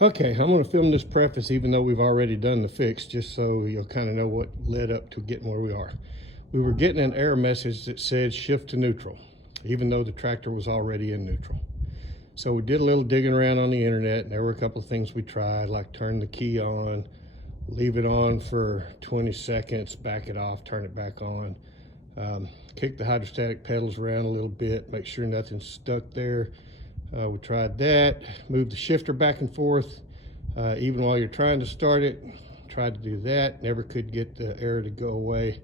Okay, I'm going to film this preface even though we've already done the fix, just so you'll kind of know what led up to getting where we are. We were getting an error message that said shift to neutral, even though the tractor was already in neutral. So we did a little digging around on the internet, and there were a couple of things we tried, like turn the key on, leave it on for 20 seconds, back it off, turn it back on, kick the hydrostatic pedals around a little bit, make sure nothing's stuck there. We tried that, moved the shifter back and forth, even while you're trying to start it. Tried to do that, never could get the error to go away.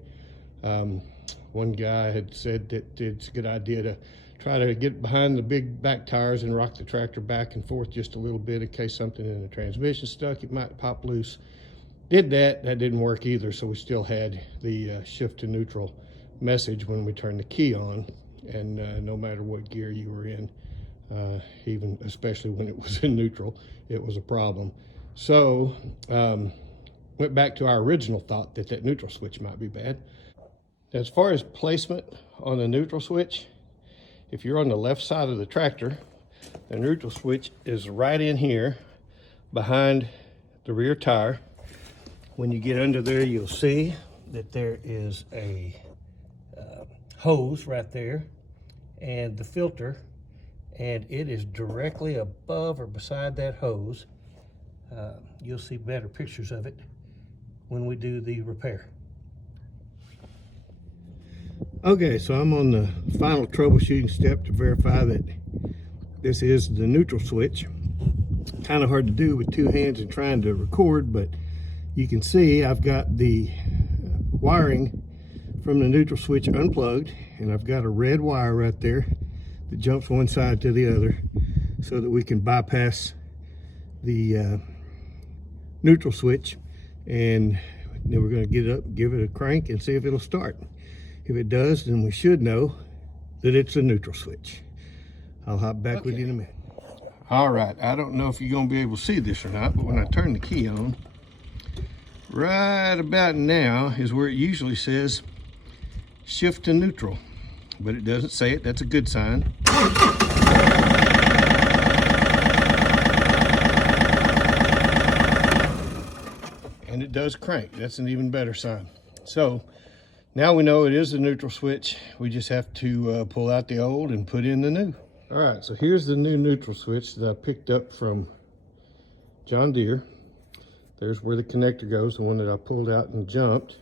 One guy had said that it's a good idea to try to get behind the big back tires and rock the tractor back and forth just a little bit in case something in the transmission stuck, it might pop loose. Did that didn't work either, so we still had the shift to neutral message when we turned the key on, and no matter what gear you were in, even especially when it was in neutral, it was a problem. So went back to our original thought that neutral switch might be bad. As far as placement on the neutral switch, if you're on the left side of the tractor, the neutral switch is right in here behind the rear tire. When you get under there, you'll see that there is a hose right there and the filter, and it is directly above or beside that hose. You'll see better pictures of it when we do the repair. Okay, so I'm on the final troubleshooting step to verify that this is the neutral switch. Kind of hard to do with two hands and trying to record, but you can see I've got the wiring from the neutral switch unplugged, and I've got a red wire right there that jumps one side to the other so that we can bypass the neutral switch, and then we're going to get up, give it a crank, and see if it'll start. If it does, then we should know that it's a neutral switch. I'll hop back with you in a minute. All right, I don't know if you're going to be able to see this or not, but when I turn the key on, right about now is where it usually says shift to neutral, but it doesn't say it. That's a good sign. And it does crank. That's an even better sign. So now we know it is the neutral switch. We just have to pull out the old and put in the new. All right, so here's the new neutral switch that I picked up from John Deere. There's where the connector goes, the one that I pulled out and jumped.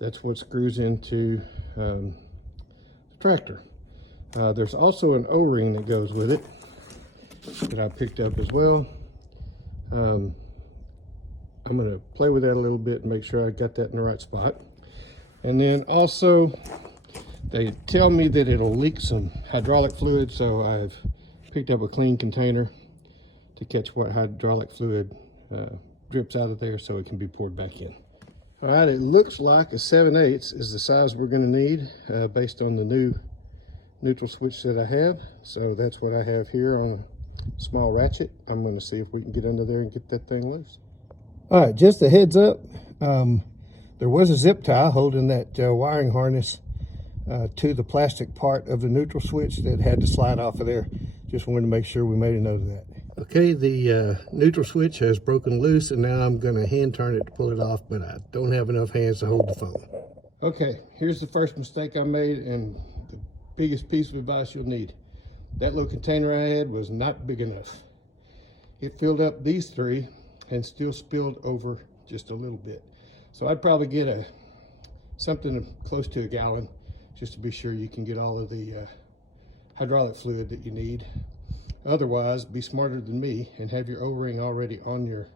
That's what screws into the tractor. There's also an O-ring that goes with it that I picked up as well. I'm gonna play with that a little bit and make sure I got that in the right spot. And then also, they tell me that it'll leak some hydraulic fluid, so I've picked up a clean container to catch what hydraulic fluid drips out of there so it can be poured back in. All right, it looks like a 7/8 is the size we're gonna need based on the new neutral switch that I have. So that's what I have here on a small ratchet. I'm gonna see if we can get under there and get that thing loose. All right, just a heads up. There was a zip tie holding that wiring harness to the plastic part of the neutral switch that had to slide off of there. Just wanted to make sure we made a note of that. Okay, the neutral switch has broken loose, and now I'm going to hand turn it to pull it off, but I don't have enough hands to hold the phone. Okay, here's the first mistake I made and the biggest piece of advice you'll need. That little container I had was not big enough. It filled up these three and still spilled over just a little bit. So I'd probably get something close to a gallon just to be sure you can get all of the hydraulic fluid that you need. Otherwise, be smarter than me and have your O-ring already on your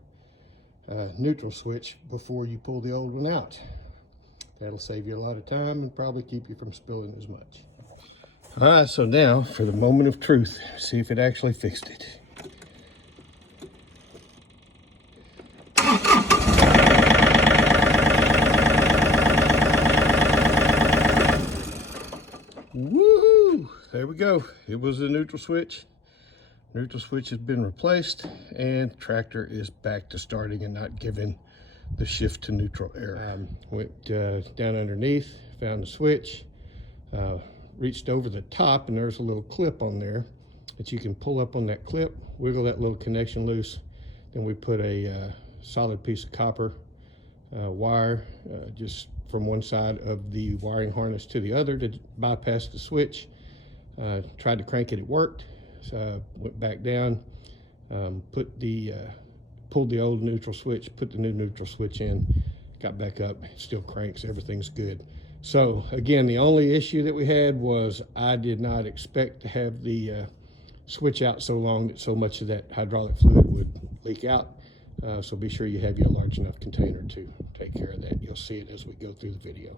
neutral switch before you pull the old one out. That'll save you a lot of time and probably keep you from spilling as much. All right, so now for the moment of truth, see if it actually fixed it. Woohoo! There we go. It was the neutral switch. Neutral switch has been replaced, and the tractor is back to starting and not giving the shift to neutral error. Went down underneath, found the switch, reached over the top, and there's a little clip on there that you can pull up on that clip, wiggle that little connection loose, Then we put a solid piece of copper wire just from one side of the wiring harness to the other to bypass the switch. Tried to crank it, it worked. So I went back down, pulled the old neutral switch, put the new neutral switch in, got back up, still cranks, everything's good. So again, the only issue that we had was I did not expect to have the switch out so long that so much of that hydraulic fluid would leak out. So be sure you have your large enough container to take care of that. You'll see it as we go through the video.